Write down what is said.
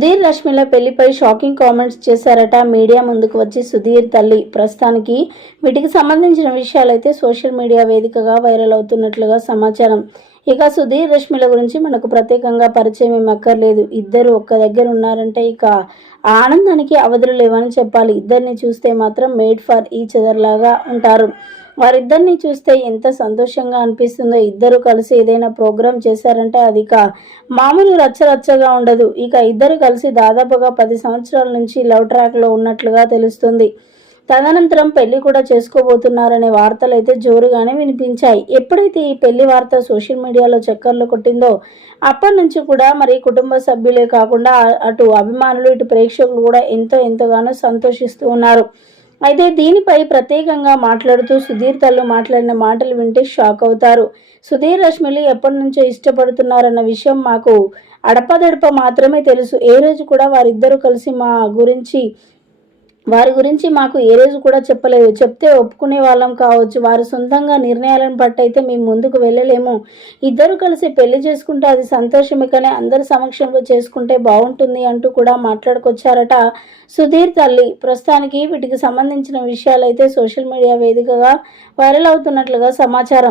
సుధీర్ రష్మిల పెళ్ళిపై shocking comments చేశారట. మీడియా ముందుకు వచ్చి సుధీర్ తల్లి. ప్రస్తుతానికి వీటికి సంబంధించిన విషయాలైతే సోషల్ మీడియా వేదికగా వైరల్ అవుతున్నట్లుగా సమాచారం. ఇక సుధీర్ రష్మిల గురించి మనకు ప్రత్యేకంగా పరిచయం ఏం అక్కర్లేదు. ఇద్దరు ఒక్క దగ్గర ఉన్నారంటే ఇక ఆనందానికి అవధులు లేవని చెప్పాలి. ఇద్దరిని చూస్తే మాత్రం మేడ్ ఫర్ ఈచ్ అదర్ లాగా ఉంటారు. వారిద్దరిని చూస్తే ఎంత సంతోషంగా అనిపిస్తుందో. ఇద్దరు కలిసి ఏదైనా ప్రోగ్రామ్ చేశారంటే అది ఇక మామూలు రచ్చరచ్చగా ఉండదు. ఇక ఇద్దరు కలిసి దాదాపుగా పది సంవత్సరాల నుంచి లవ్ ట్రాక్లో ఉన్నట్లుగా తెలుస్తుంది. తదనంతరం పెళ్ళి కూడా చేసుకోబోతున్నారనే వార్తలు అయితే జోరుగానే వినిపించాయి. ఎప్పుడైతే ఈ పెళ్ళి వార్త సోషల్ మీడియాలో చక్కర్లు కొట్టిందో అప్పటి నుంచి కూడా మరి కుటుంబ సభ్యులే కాకుండా అటు అభిమానులు ఇటు ప్రేక్షకులు కూడా ఎంతో ఎంతగానో సంతోషిస్తూ ఉన్నారు. అయితే దీనిపై ప్రత్యేకంగా మాట్లాడుతూ సుధీర్ తల్లు మాట్లాడిన మాటలు వింటే షాక్ అవుతారు. సుధీర్ రష్మిలు ఎప్పటి నుంచో ఇష్టపడుతున్నారన్న విషయం మాకు అడపదడప మాత్రమే తెలుసు. ఏ రోజు కూడా వారిద్దరూ కలిసి మా గురించి వారి గురించి మాకు ఏ రోజు కూడా చెప్పలేదు. చెప్తే ఒప్పుకునే వాళ్ళం కావచ్చు. వారు సొంతంగా నిర్ణయాలను బట్టి అయితే మేము ముందుకు వెళ్ళలేము. ఇద్దరు కలిసి పెళ్ళి చేసుకుంటే అది సంతోషమే కానీ అందరి సమక్షంలో చేసుకుంటే బాగుంటుంది అంటూ కూడా మాట్లాడుకొచ్చారట సుధీర్ తల్లి. ప్రస్తుతానికి వీటికి సంబంధించిన విషయాలైతే సోషల్ మీడియా వేదికగా వైరల్ అవుతున్నట్లుగా సమాచారం.